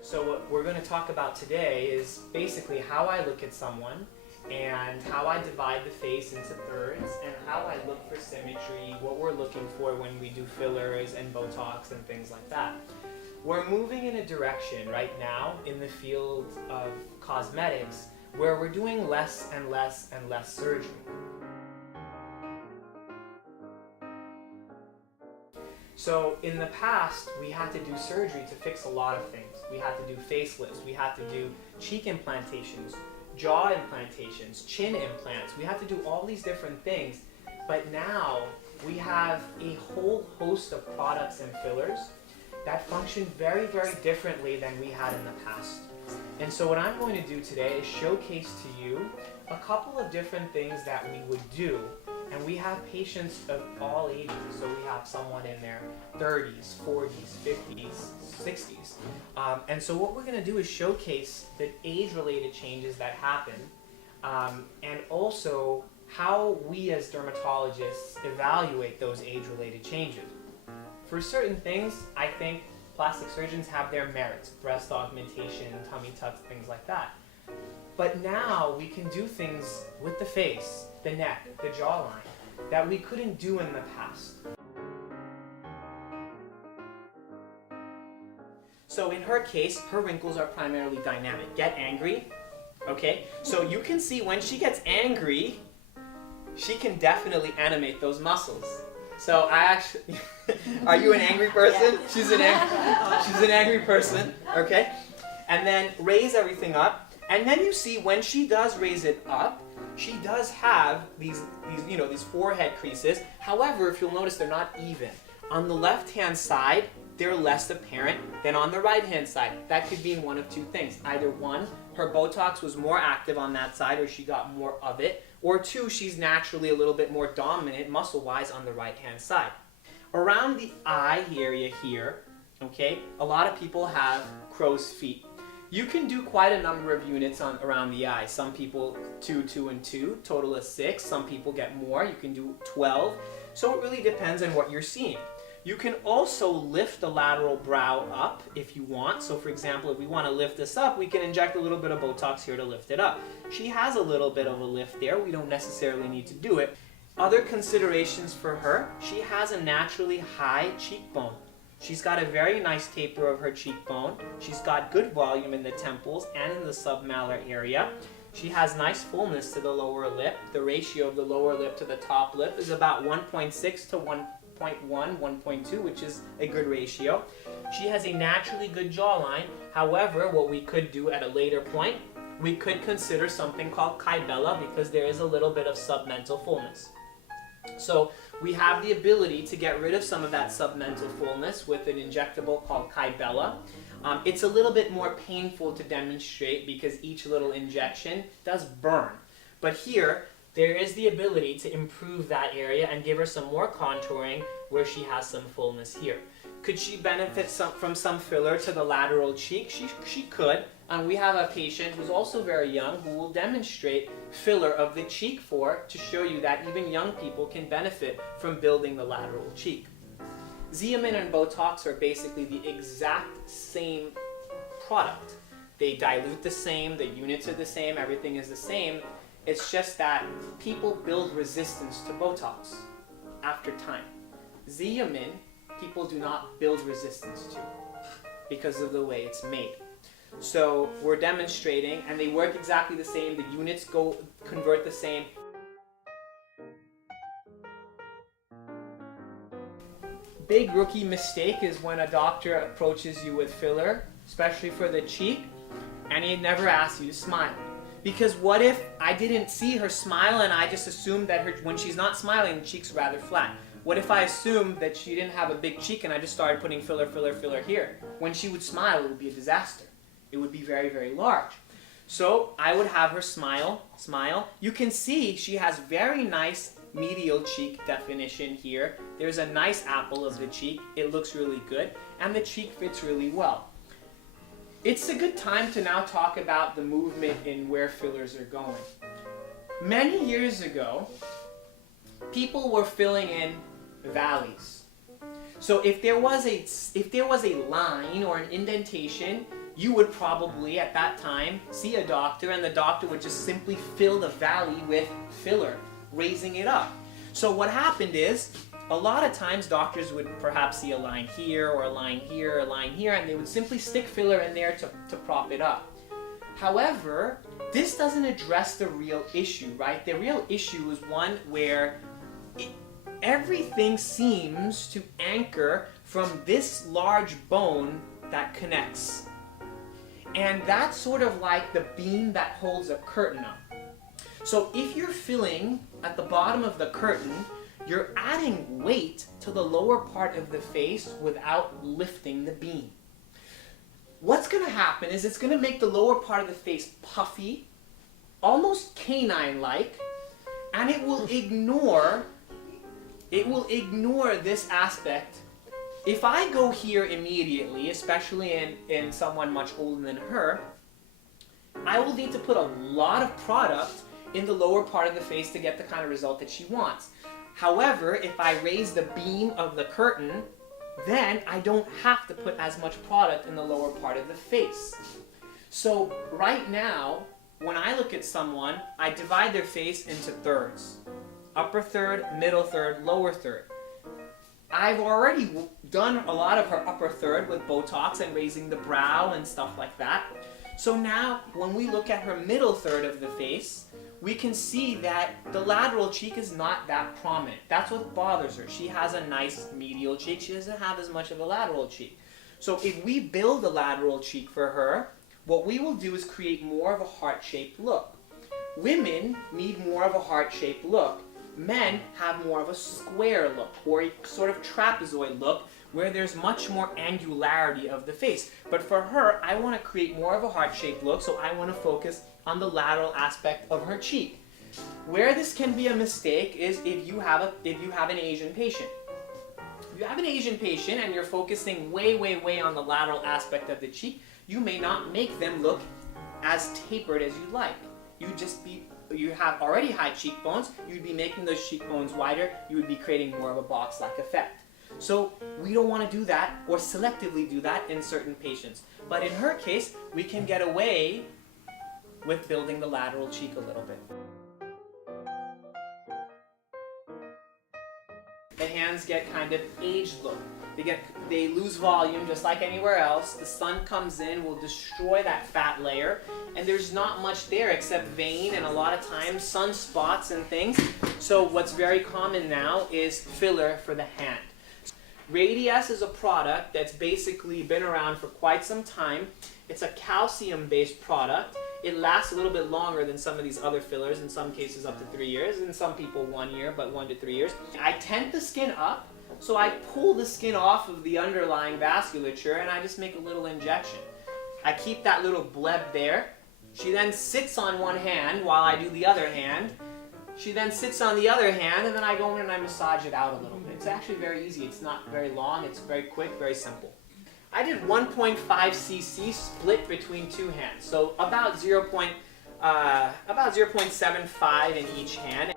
So what we're going to talk about today is basically how I look at someone and how I divide the face into thirds and how I look for symmetry, what we're looking for when we do fillers and Botox and things like that. We're moving in a direction right now in the field of cosmetics where we're doing less and less and less surgery. So in the past, we had to do surgery to fix a lot of things. We had to do facelifts, we had to do cheek implantations, jaw implantations, chin implants. We had to do all these different things. But now we have a whole host of products and fillers that function very, very differently than we had in the past. And so what I'm going to do today is showcase to you a couple of different things that we would do. And we have patients of all ages, so we have someone in their 30s, 40s, 50s, 60s. And so what we're going to do is showcase the age-related changes that happen, and also how we as dermatologists evaluate those age-related changes. For certain things, I think plastic surgeons have their merits, breast augmentation, tummy tucks, things like that. But now we can do things with the face, the neck, the jawline, that we couldn't do in the past. So in her case, her wrinkles are primarily dynamic. Get angry, okay? So you can see when she gets angry, she can definitely animate those muscles. So I actually, are you an angry person? Yeah. She's an angry person, okay? And then raise everything up. And then you see when she does raise it up, she does have these forehead creases. However, if you'll notice, they're not even. On the left-hand side, they're less apparent than on the right-hand side. That could mean one of two things. Either one, her Botox was more active on that side, or she got more of it. Or two, she's naturally a little bit more dominant muscle-wise on the right-hand side. Around the eye area here, okay, a lot of people have crow's feet. You can do quite a number of units around the eye. Some people 2, 2, and 2, total of 6. Some people get more. You can do 12. So it really depends on what you're seeing. You can also lift the lateral brow up if you want. So for example, if we want to lift this up, we can inject a little bit of Botox here to lift it up. She has a little bit of a lift there. We don't necessarily need to do it. Other considerations for her, she has a naturally high cheekbone. She's got a very nice taper of her cheekbone. She's got good volume in the temples and in the submalar area. She has nice fullness to the lower lip. The ratio of the lower lip to the top lip is about 1.6 to 1.1, 1.2, which is a good ratio. She has a naturally good jawline. However, what we could do at a later point, we could consider something called Kybella because there is a little bit of submental fullness. So we have the ability to get rid of some of that submental fullness with an injectable called Kybella. It's a little bit more painful to demonstrate because each little injection does burn. But here, there is the ability to improve that area and give her some more contouring where she has some fullness here. Could she benefit from some filler to the lateral cheek? She could. And we have a patient who's also very young who will demonstrate filler of the cheek to show you that even young people can benefit from building the lateral cheek. Xeomin and Botox are basically the exact same product. They dilute the same, the units are the same, everything is the same. It's just that people build resistance to Botox after time. Xeomin, people do not build resistance to because of the way it's made. So we're demonstrating, and they work exactly the same. The units convert the same. Big rookie mistake is when a doctor approaches you with filler, especially for the cheek, and he never asks you to smile. Because what if I didn't see her smile and I just assumed that when she's not smiling, the cheek's rather flat? What if I assumed that she didn't have a big cheek and I just started putting filler here? When she would smile, it would be a disaster. It would be very, very large. So I would have her smile. You can see she has very nice medial cheek definition here. There's a nice apple of the cheek. It looks really good. And the cheek fits really well. It's a good time to now talk about the movement in where fillers are going. Many years ago, people were filling in valleys. So if there was a line or an indentation, you would probably at that time see a doctor, and the doctor would just simply fill the valley with filler, raising it up. So what happened is, a lot of times doctors would perhaps see a line here, or a line here, or a line here, and they would simply stick filler in there to prop it up. However, this doesn't address the real issue, right? The real issue is one where everything seems to anchor from this large bone that connects. And that's sort of like the beam that holds a curtain up. So if you're filling at the bottom of the curtain, you're adding weight to the lower part of the face without lifting the beam. What's going to happen is it's going to make the lower part of the face puffy, almost canine-like, and it will ignore this aspect. If I go here immediately, especially in someone much older than her, I will need to put a lot of product in the lower part of the face to get the kind of result that she wants. However, if I raise the beam of the curtain, then I don't have to put as much product in the lower part of the face. So right now, when I look at someone, I divide their face into thirds. Upper third, middle third, lower third. I've already done a lot of her upper third with Botox and raising the brow and stuff like that. So now, when we look at her middle third of the face, we can see that the lateral cheek is not that prominent. That's what bothers her. She has a nice medial cheek. She doesn't have as much of a lateral cheek. So if we build a lateral cheek for her, what we will do is create more of a heart-shaped look. Women need more of a heart-shaped look. Men have more of a square look, or a sort of trapezoid look, where there's much more angularity of the face. But for her, I want to create more of a heart-shaped look, so I want to focus on the lateral aspect of her cheek. Where this can be a mistake is if you have an Asian patient. If you have an Asian patient and you're focusing way on the lateral aspect of the cheek, you may not make them look as tapered as you'd like. You have already high cheekbones, you'd be making those cheekbones wider, you would be creating more of a box-like effect. So we don't want to do that, or selectively do that in certain patients. But in her case, we can get away with building the lateral cheek a little bit. The hands get kind of aged look. They lose volume just like anywhere else. The sun comes in, will destroy that fat layer, and there's not much there except vein and a lot of times sunspots and things. So what's very common now is filler for the hand. Radius is a product that's basically been around for quite some time. It's a calcium-based product. It lasts a little bit longer than some of these other fillers, in some cases up to 3 years, and some people 1 year, but 1 to 3 years. I tent the skin up, so I pull the skin off of the underlying vasculature and I just make a little injection. I keep that little bleb there. She then sits on one hand while I do the other hand. She then sits on the other hand, and then I go in and I massage it out a little bit. It's actually very easy. It's not very long. It's very quick, very simple. I did 1.5 cc split between two hands, so about 0.75 in each hand.